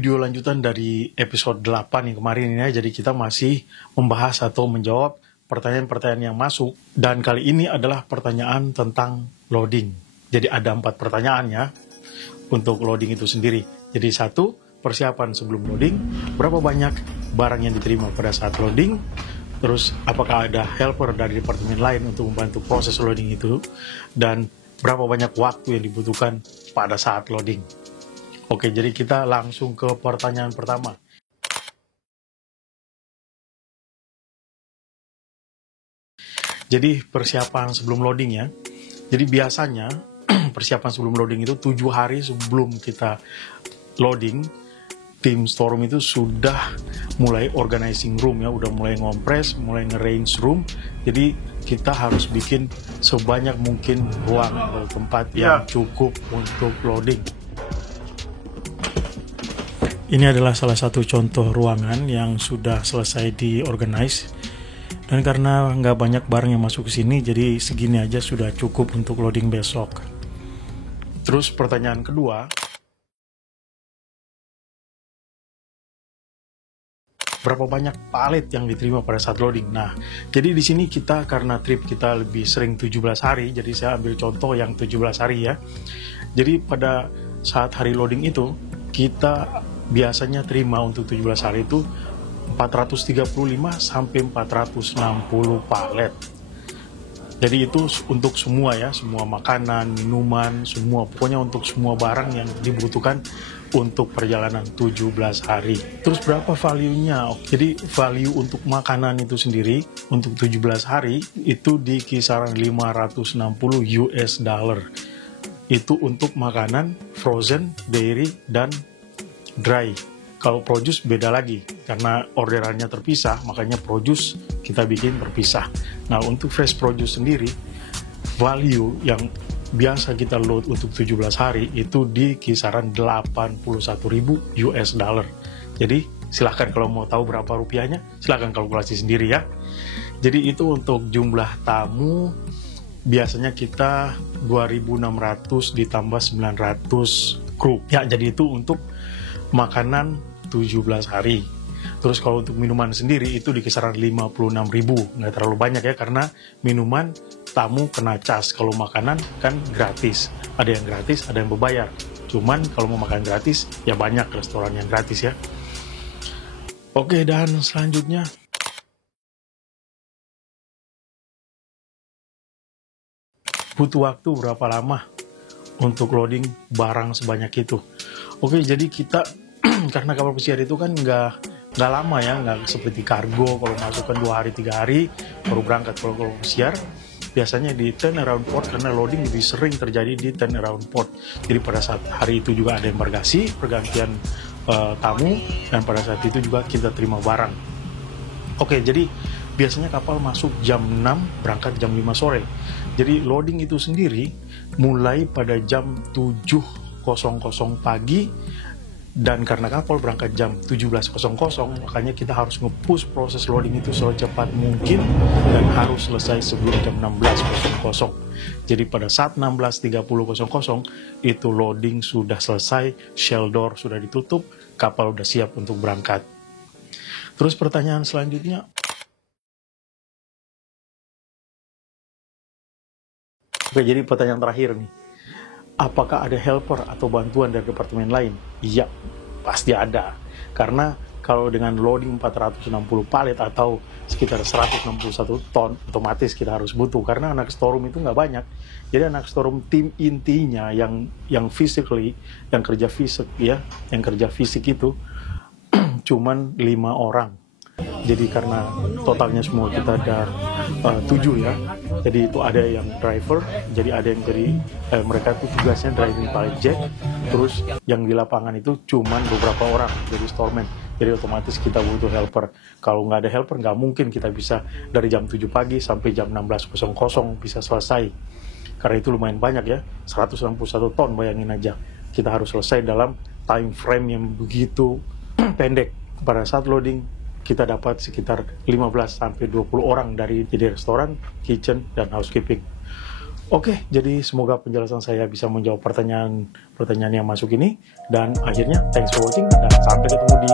video lanjutan dari episode 8 yang kemarin ini ya. Jadi kita masih membahas atau menjawab pertanyaan-pertanyaan yang masuk. Dan kali ini adalah pertanyaan tentang loading. Jadi ada 4 pertanyaan ya untuk loading itu sendiri. Jadi 1, persiapan sebelum loading. Berapa banyak barang yang diterima pada saat loading? Terus apakah ada helper dari departemen lain untuk membantu proses loading itu? Dan berapa banyak waktu yang dibutuhkan pada saat loading? Oke, jadi kita langsung ke pertanyaan pertama. Jadi persiapan sebelum loading ya. Jadi biasanya persiapan sebelum loading itu 7 hari sebelum kita loading, tim storeroom itu sudah mulai organizing room ya, udah mulai ngompres, mulai nge-range room. Jadi kita harus bikin sebanyak mungkin ruang atau tempat yang cukup untuk loading. Ini adalah salah satu contoh ruangan yang sudah selesai diorganize. Dan karena nggak banyak barang yang masuk ke sini, jadi segini aja sudah cukup untuk loading besok. Terus pertanyaan kedua, berapa banyak palet yang diterima pada saat loading? Nah, jadi di sini kita karena trip kita lebih sering 17 hari, jadi saya ambil contoh yang 17 hari ya. Jadi pada saat hari loading itu, kita biasanya terima untuk 17 hari itu 435 sampai 460 palet. Jadi itu untuk semua ya, semua makanan, minuman, semua, pokoknya untuk semua barang yang dibutuhkan untuk perjalanan 17 hari. Terus berapa value-nya? Jadi value untuk makanan itu sendiri untuk 17 hari itu di kisaran 560 US dollar. Itu untuk makanan frozen, dairy, dan dry. Kalau produce beda lagi, karena orderannya terpisah, makanya produce kita bikin terpisah. Nah, untuk fresh produce sendiri, value yang biasa kita load untuk 17 hari itu di kisaran 81.000 US dollar. Jadi, silahkan kalau mau tahu berapa rupiahnya, silahkan kalkulasi sendiri ya. Jadi itu untuk jumlah tamu, biasanya kita 2.600 ditambah 900 kru. Ya, jadi itu untuk makanan 17 hari. Terus kalau untuk minuman sendiri itu di kisaran 56.000. Nggak terlalu banyak ya, karena minuman tamu kena cas. Kalau makanan kan gratis. Ada yang gratis, ada yang berbayar. Cuman kalau mau makan gratis, ya banyak restoran yang gratis ya. Oke, dan selanjutnya butuh waktu berapa lama untuk loading barang sebanyak itu? Oke, jadi kita karena kapal pesiar itu kan nggak lama ya, nggak seperti kargo kalau masukkan 2 hari 3 hari baru berangkat. Kalau pesiar biasanya di turnaround port, karena loading lebih sering terjadi di turnaround port. Jadi pada saat hari itu juga ada embarkasi, pergantian tamu, dan pada saat itu juga kita terima barang. Oke, jadi biasanya kapal masuk jam 6, berangkat jam 5 sore. Jadi loading itu sendiri mulai pada jam 7.00 pagi. Dan karena kapal berangkat jam 17.00, makanya kita harus nge-push proses loading itu secepat mungkin dan harus selesai sebelum jam 16.00. Jadi pada saat 16.30 itu loading sudah selesai, shell door sudah ditutup, kapal sudah siap untuk berangkat. Terus pertanyaan selanjutnya, oke, jadi pertanyaan terakhir nih. Apakah ada helper atau bantuan dari departemen lain? Iya, pasti ada. Karena kalau dengan loading 460 palet atau sekitar 161 ton, otomatis kita harus butuh. Karena anak storeroom itu nggak banyak. Jadi anak storeroom tim intinya yang physically, yang kerja fisik ya, yang kerja fisik itu cuman 5 orang. Jadi karena totalnya semua kita ada 7 ya. Jadi itu ada yang driver, jadi ada yang mereka itu tugasnya driving pallet jack. Terus yang di lapangan itu cuman beberapa orang, jadi storeman. Jadi otomatis kita butuh helper. Kalau nggak ada helper, nggak mungkin kita bisa dari jam 7 pagi sampai jam 16.00 bisa selesai. Karena itu lumayan banyak ya, 161 ton, bayangin aja. Kita harus selesai dalam time frame yang begitu pendek. Pada saat loading, kita dapat sekitar 15-20 orang dari jadi restoran, kitchen, dan housekeeping. Oke, jadi semoga penjelasan saya bisa menjawab pertanyaan yang masuk ini. Dan akhirnya, thanks for watching dan sampai ketemu di